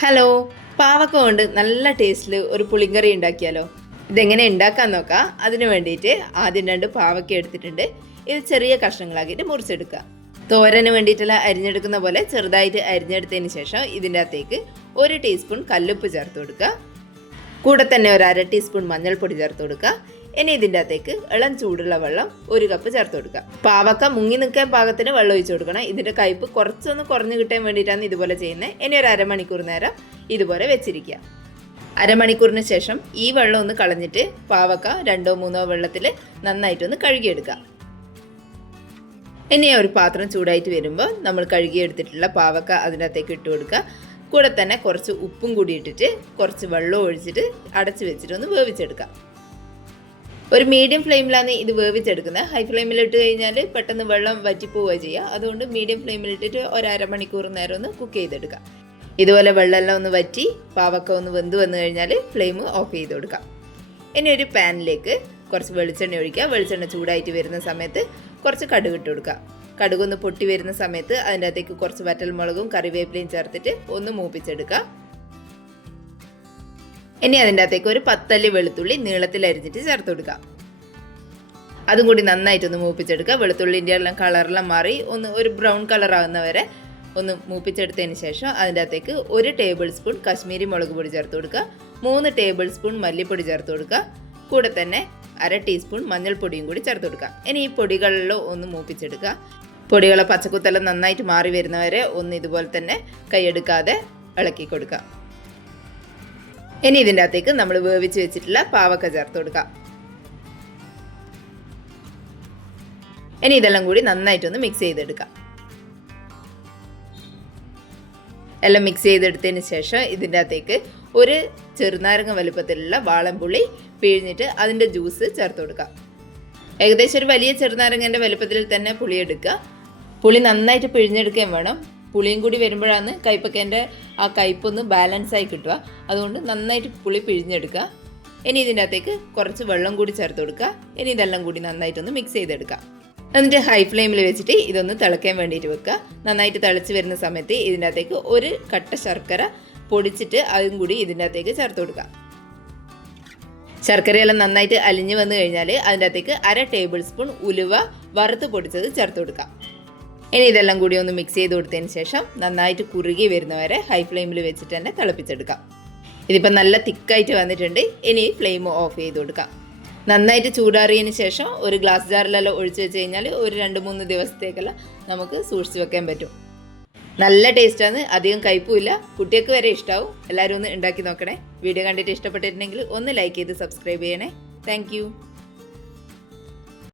Hello, പാവക്ക കൊണ്ട് നല്ല ടേസ്റ്റിൽ ഒരു പുളിങ്കറി ഉണ്ടാക്കിയാലോ? ഇതെങ്ങനെ ഉണ്ടാക്കാൻ നോക്കാം. അതിന് വേണ്ടിയിട്ട് ആദ്യം 2 പാവക്ക എടുത്തിട്ടുണ്ട്. ഇത് ചെറിയ കഷ്ണങ്ങളാക്കിയിട്ട് മുറിച്ചെടുക്കുക. തോരന് വേണ്ടിയിട്ടുള്ള അരിഞ്ഞെടുക്കുന്ന പോലെ ചെറുതായിട്ട് അരിഞ്ഞെടുത്തതിന് ശേഷം ഇതിൻ്റെ അകത്തേക്ക് 1 ടീസ്പൂൺ കല്ലുപ്പ് ചേർത്ത് കൊടുക്കുക. കൂടെ തന്നെ ഒരു 1/2 ടീസ്പൂൺ മഞ്ഞൾപ്പൊടി ചേർത്ത് കൊടുക്കുക. ഇനി ഇതിൻ്റെ അകത്തേക്ക് ഇളം ചൂടുള്ള വെള്ളം 1 കപ്പ് ചേർത്ത് കൊടുക്കുക. പാവക്ക മുങ്ങി നിൽക്കാൻ പാകത്തിന് വെള്ളം ഒഴിച്ചു കൊടുക്കണം. ഇതിൻ്റെ കയ്പ്പ് കുറച്ചൊന്ന് കുറഞ്ഞു കിട്ടാൻ വേണ്ടിയിട്ടാണ് ഇതുപോലെ ചെയ്യുന്നത്. ഇനി ഒരു അരമണിക്കൂർ നേരം ഇതുപോലെ വെച്ചിരിക്കുക. അരമണിക്കൂറിന് ശേഷം ഈ വെള്ളം ഒന്ന് കളഞ്ഞിട്ട് പാവക്ക 2-3 വെള്ളത്തിൽ നന്നായിട്ടൊന്ന് കഴുകിയെടുക്കുക. ഇനി ഒരു പാത്രം ചൂടായിട്ട് വരുമ്പോൾ നമ്മൾ കഴുകിയെടുത്തിട്ടുള്ള പാവക്ക അതിനകത്തേക്ക് ഇട്ട് കൊടുക്കുക. കൂടെ തന്നെ കുറച്ച് ഉപ്പും കൂടി ഇട്ടിട്ട് കുറച്ച് വെള്ളം ഒഴിച്ചിട്ട് അടച്ച് വെച്ചിട്ട് ഒന്ന് വേവിച്ചെടുക്കുക. ഒരു മീഡിയം ഫ്ലെയിമിലാണ് ഇത് വേവിച്ചെടുക്കുന്നത്. ഹൈ ഫ്ലെയിമിലിട്ട് കഴിഞ്ഞാൽ പെട്ടെന്ന് വെള്ളം വറ്റിപ്പോവുക ചെയ്യുക. അതുകൊണ്ട് മീഡിയം ഫ്ലെയിമിലിട്ടിട്ട് ഒരു അരമണിക്കൂർ നേരം ഒന്ന് കുക്ക് ചെയ്തെടുക്കുക. ഇതുപോലെ വെള്ളമെല്ലാം ഒന്ന് വറ്റി പാവക്ക ഒന്ന് വെന്ത് വന്നു കഴിഞ്ഞാൽ ഫ്ലെയിം ഓഫ് ചെയ്ത് കൊടുക്കാം. ഇനി ഒരു പാനിലേക്ക് കുറച്ച് വെളിച്ചെണ്ണ ഒഴിക്കുക. വെളിച്ചെണ്ണ ചൂടായിട്ട് വരുന്ന സമയത്ത് കുറച്ച് കടുക് ഇട്ട് കൊടുക്കുക. കടുകൊന്ന് പൊട്ടി വരുന്ന സമയത്ത് അതിൻ്റെ അകത്തേക്ക് കുറച്ച് വറ്റൽമുളകും കറിവേപ്പിലയും ചേർത്തിട്ട് ഒന്ന് മൂപ്പിച്ചെടുക്കുക. ഇനി അതിൻ്റെ അകത്തേക്ക് ഒരു 10 അല്ലി വെളുത്തുള്ളി നീളത്തിൽ അരിഞ്ഞിട്ട് ചേർത്ത് കൊടുക്കുക. അതും കൂടി നന്നായിട്ടൊന്ന് മൂപ്പിച്ചെടുക്കുക. വെളുത്തുള്ളിൻ്റെ എല്ലാം കളറെല്ലാം മാറി ഒരു ബ്രൗൺ കളർ ആകുന്നവരെ ഒന്ന് മൂപ്പിച്ചെടുത്തതിന് ശേഷം അതിൻ്റെ അകത്തേക്ക് 1 ടേബിൾ സ്പൂൺ കശ്മീരി മുളക് പൊടി ചേർത്ത് കൊടുക്കുക. 3 ടേബിൾ സ്പൂൺ മല്ലിപ്പൊടി ചേർത്ത് കൊടുക്കുക. കൂടെ തന്നെ 1/2 ടീസ്പൂൺ മഞ്ഞൾപ്പൊടിയും കൂടി ചേർത്ത് കൊടുക്കുക. ഇനി ഈ പൊടികളിലോ ഒന്ന് മൂപ്പിച്ചെടുക്കുക. പൊടികളെ പച്ചക്കുത്തെല്ലാം നന്നായിട്ട് മാറി വരുന്നവരെ ഒന്ന് ഇതുപോലെ തന്നെ കൈയെടുക്കാതെ ഇളക്കി കൊടുക്കുക. ഇനി ഇതിൻ്റെ അകത്തേക്ക് നമ്മൾ വേവിച്ച് വെച്ചിട്ടുള്ള പാവക്ക ചേർത്ത് കൊടുക്കാം. ഇനി ഇതെല്ലാം കൂടി നന്നായിട്ടൊന്ന് മിക്സ് ചെയ്തെടുക്കാം. എല്ലാം മിക്സ് ചെയ്തെടുത്തതിന് ശേഷം ഇതിൻ്റെ അകത്തേക്ക് ഒരു ചെറുനാരങ്ങ വലുപ്പത്തിലുള്ള വാളൻപുളി പിഴിഞ്ഞിട്ട് അതിൻ്റെ ജ്യൂസ് ചേർത്ത് കൊടുക്കാം. ഏകദേശം ഒരു വലിയ ചെറുനാരങ്ങൻ്റെ വലുപ്പത്തിൽ തന്നെ പുളി എടുക്കുക. പുളി നന്നായിട്ട് പിഴിഞ്ഞെടുക്കുകയും വേണം. പുളിയും കൂടി വരുമ്പോഴാണ് കയ്പക്കേൻ്റെ ആ കയ്പൊന്ന് ബാലൻസായി കിട്ടുക. അതുകൊണ്ട് നന്നായിട്ട് പുളി പിഴിഞ്ഞെടുക്കുക. ഇനി ഇതിൻ്റെ അകത്തേക്ക് കുറച്ച് വെള്ളം കൂടി ചേർത്ത് കൊടുക്കുക. ഇനി ഇതെല്ലാം കൂടി നന്നായിട്ടൊന്ന് മിക്സ് ചെയ്തെടുക്കുക. എന്നിട്ട് ഹൈ ഫ്ലെയിമിൽ വെച്ചിട്ട് ഇതൊന്ന് തിളയ്ക്കാൻ വേണ്ടിയിട്ട് വെക്കുക. നന്നായിട്ട് തിളച്ച് വരുന്ന സമയത്ത് ഇതിൻ്റെ അകത്തേക്ക് ഒരു കട്ട ശർക്കര പൊടിച്ചിട്ട് അതും കൂടി ഇതിൻ്റെ അകത്തേക്ക് ചേർത്ത് കൊടുക്കുക. ശർക്കരയെല്ലാം നന്നായിട്ട് അലിഞ്ഞ് വന്നു കഴിഞ്ഞാൽ അതിൻ്റെ അകത്തേക്ക് 1/2 ടേബിൾ സ്പൂൺ ഉലുവ വറുത്ത് പൊടിച്ചത് ചേർത്ത് കൊടുക്കുക. ഇനി ഇതെല്ലാം കൂടി ഒന്ന് മിക്സ് ചെയ്ത് കൊടുത്തതിന് ശേഷം നന്നായിട്ട് കുറുകി വരുന്നവരെ ഹൈ ഫ്ലെയിമിൽ വെച്ചിട്ട് തന്നെ തിളപ്പിച്ചെടുക്കാം. ഇതിപ്പോൾ നല്ല തിക്കായിട്ട് വന്നിട്ടുണ്ട്. ഇനി ഫ്ലെയിം ഓഫ് ചെയ്ത് കൊടുക്കാം. നന്നായിട്ട് ചൂടാറിയതിന് ശേഷം ഒരു ഗ്ലാസ് ജാറിലെല്ലാം ഒഴിച്ച് വെച്ച് കഴിഞ്ഞാൽ ഒരു 2-3 ദിവസത്തേക്കെല്ലാം നമുക്ക് സൂക്ഷിച്ച് വെക്കാൻ പറ്റും. നല്ല ടേസ്റ്റാണ്, അധികം കയ്പുമില്ല, കുട്ടികൾക്ക് വരെ ഇഷ്ടമാവും. എല്ലാവരും ഒന്ന് ഉണ്ടാക്കി നോക്കണേ. വീഡിയോ കണ്ടിട്ട് ഇഷ്ടപ്പെട്ടിട്ടുണ്ടെങ്കിൽ ഒന്ന് ലൈക്ക് ചെയ്ത് സബ്സ്ക്രൈബ് ചെയ്യണേ. താങ്ക്